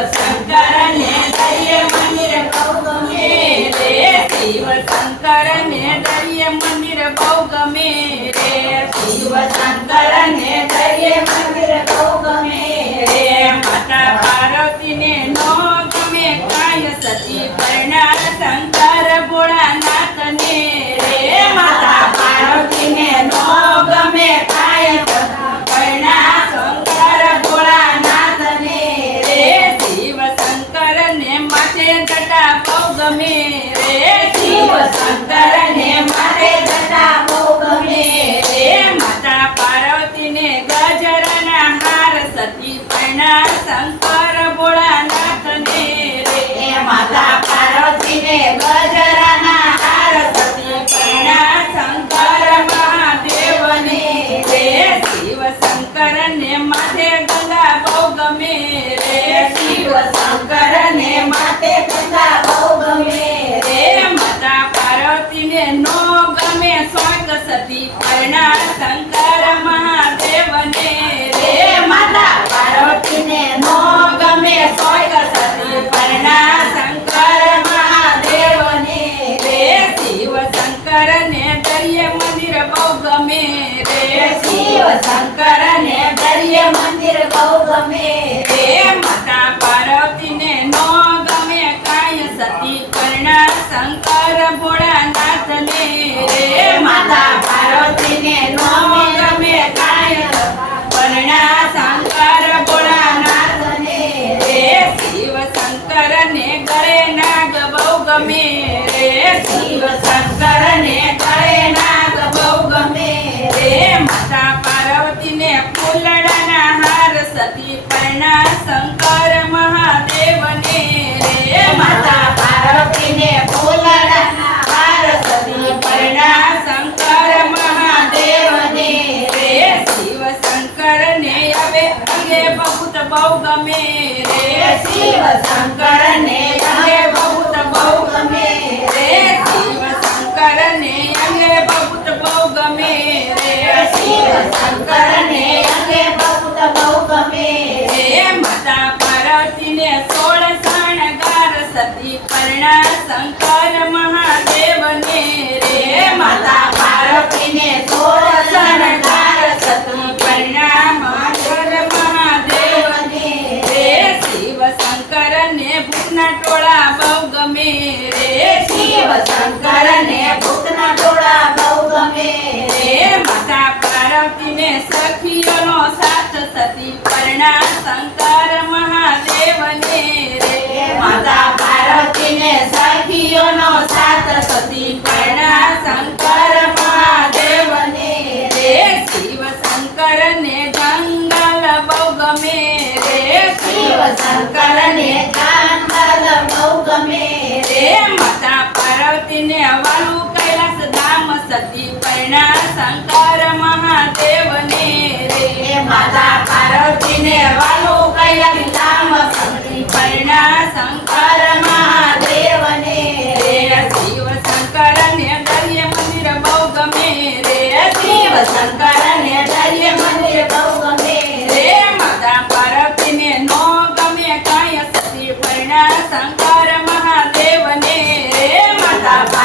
શંકર ને દરિયે મંદિર બહુ ગમે રે શિવ શંકર ને શિવ શંકર ને માથે જટા બહુ ગમે રે માતા પાર્વતી ને ગજરાના હાર સતી પરણા શંકર ભોળાનાથ ને રે માતા પાર્વતી ને ગજરાના હાર સતી પરણા શંકર મહાદેવ ને રે શિવ શંકર ને માથે ગંગા બહુ ગમે રે શિવ શંકર ને માથે ગંગા બહુ ગમે રે માતા નો ગમે સ્વર્ગ સતી પરણા શંકર મહાદેવ ને રે માતા પાર્વતી ને ગમે સ્વર્ગ સતી પરણા શંકર મહાદેવ ને રે, શિવ શંકરને દરિય મંદિર બહુ ગમે રે, શિવ શંકરને દરિય મંદિર બહુ ગમે ગમે કાય શંકર ભોળાનાથ રે, શિવ શંકર ને ગળે નાગ બહુ ગમે રે. શિવ શંકર ગળે નાગ બહુ હાર સતી પરણા શંકર મહાદેવ બહુત બહુ ગમે રે શિવ શંકર ને અંગે બહુત બહુ ગમે રે શિવ શંકર ને અંગે બહુત બહુ ગમે રે શિવ શંકર ને અંગે બહુત બહુ ગમે રે માતા પાર્વતી ને શંકર મહાદેવને રે. માતા પાર્વતી ને સખીઓનો સાથ સતી પરણા શંકર મહાદેવને રે. શિવ શંકરને જંગલ બહુ ગમે રે. શિવ શંકરને જંગલ બહુ ગમે રે. માતા પાર્વતીને વાલું કૈલાસ ધામ સતી પરણા શંકર મહાદેવને રે. માતા પાર્વતી ને વાલું કૈલાસ ધામ સતી પરણા શંકર મહાદેવ ને રે શિવ શંકર ને દરિયે મંદિર બહુ ગમે રે શિવ શંકર ને દરિયે મંદિર બહુ ગમે રે માતા પાર્વતી ને નો ગમે કાય સતી પરણા શંકર મહાદેવ ને રે માતા